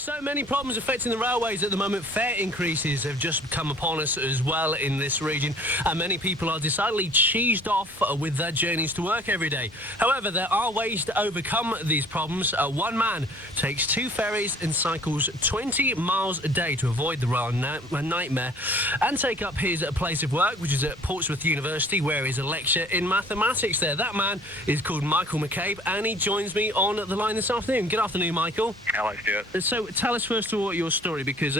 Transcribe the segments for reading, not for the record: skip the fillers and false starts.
So many problems affecting the railways at the moment. Fare increases have just come upon us as well in this region, and many people are decidedly cheesed off with their journeys to work every day. However, there are ways to overcome these problems. One man takes 2 ferries and cycles 20 miles a day to avoid the rail nightmare and take up his place of work, which is at Portsmouth University, where he's a lecturer in mathematics there. That man is called Michael McCabe, and he joins me on the line this afternoon. Good afternoon, Michael. Hello, Stuart. So tell us first of all your story, because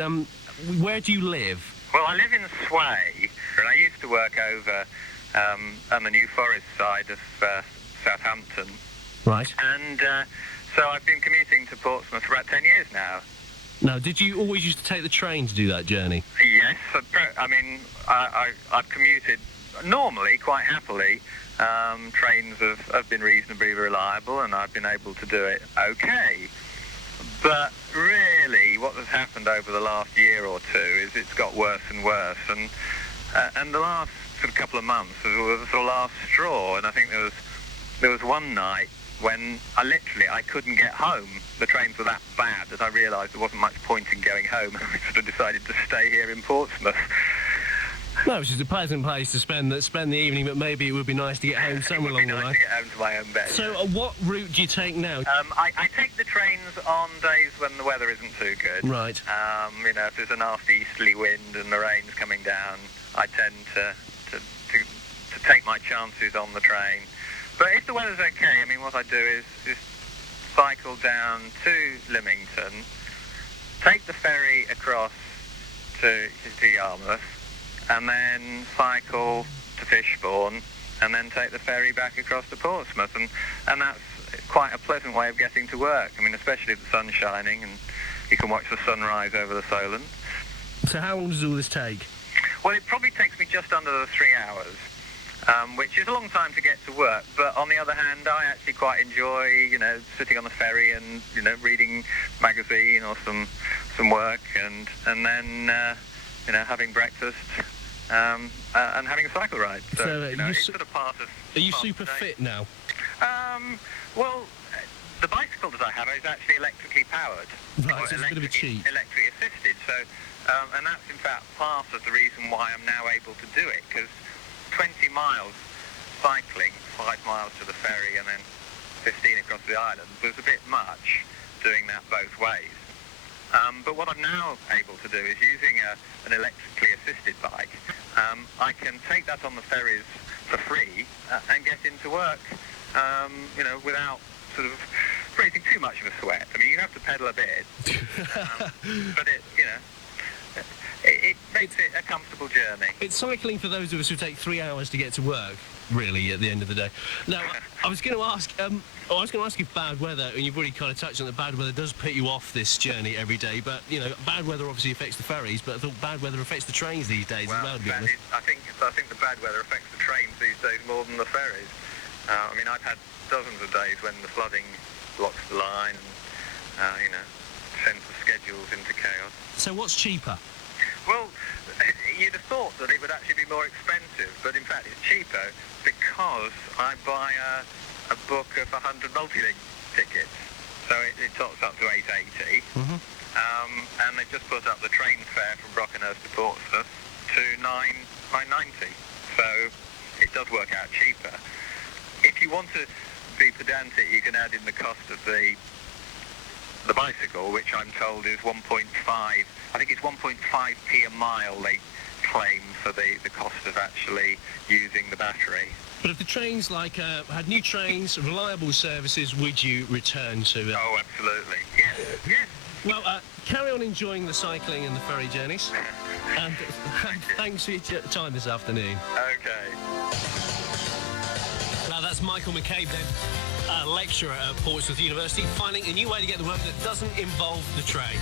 where do you live? Well, I live in Sway, and I used to work over on the New Forest side of Southampton. Right. And so I've been commuting to Portsmouth for about 10 years now. Now, did you always used to take the train to do that journey? Yes. I mean, I've commuted normally quite happily. Trains have been reasonably reliable, and I've been able to do it okay. But really, what has happened over the last year or two is it's got worse and worse. And the last sort of couple of months was the sort of last straw. And I think there was one night when I couldn't get home. The trains were that bad that I realised there wasn't much point in going home. I sort of decided to stay here in Portsmouth. No, which is a pleasant place to spend the evening, but maybe it would be nice to get home somewhere along the line. It would be nice to get home to my own bed. So what route do you take now? I take the trains on days when the weather isn't too good. Right. If there's a nasty easterly wind and the rain's coming down, I tend to take my chances on the train. But if the weather's okay, I mean, what I do is cycle down to Lymington, take the ferry across to Yarmouth, and then cycle to Fishbourne, and then take the ferry back across to Portsmouth. And that's quite a pleasant way of getting to work. I mean, especially if the sun's shining and you can watch the sunrise over the Solent. So how long does all this take? Well, it probably takes me just under the 3 hours, which is a long time to get to work. But on the other hand, I actually quite enjoy, sitting on the ferry and, reading magazine or some work, and then, having breakfast. And having a cycle ride. So it's sort of part of... Are you super fit now? Well, the bicycle that I have is actually electrically powered. Right, so it's a bit of a cheat. Electrically assisted. So, and that's in fact part of the reason why I'm now able to do it, because 20 miles cycling, 5 miles to the ferry and then 15 across the island, was a bit much doing that both ways. But what I'm now able to do is using an electrically assisted bike. I can take that on the ferries for free and get into work, without sort of breathing too much of a sweat. I mean, you have to pedal a bit, but it makes it a comfortable journey. It's cycling for those of us who take 3 hours to get to work, really, at the end of the day. Now, I was going to ask if bad weather, and you've already kind of touched on that bad weather does put you off this journey every day, but, bad weather obviously affects the ferries, but I thought bad weather affects the trains these days as well, to be honest. I think the bad weather affects the trains these days more than the ferries. I've had dozens of days when the flooding blocks the line and, sends the schedules into chaos. So what's cheaper? Well, you'd have thought that it would actually be more expensive, but in fact it's cheaper because I buy a book of 100 multi-link tickets. So it tops up to $8.80. Mm-hmm. And they've just put up the train fare from Brockenhurst to Portsmouth to $9.90. So it does work out cheaper. If you want to be pedantic, you can add in the cost of the bicycle, which I'm told is 1.5. I think it's 1.5p a mile they claim for the cost of actually using the battery. But if the trains had new trains, reliable services, would you return to them? Oh, absolutely. Yes. Well, carry on enjoying the cycling and the ferry journeys. And thanks for your time this afternoon. Okay. Now, that's Michael McCabe then, lecturer at Portsmouth University, finding a new way to get to work that doesn't involve the train.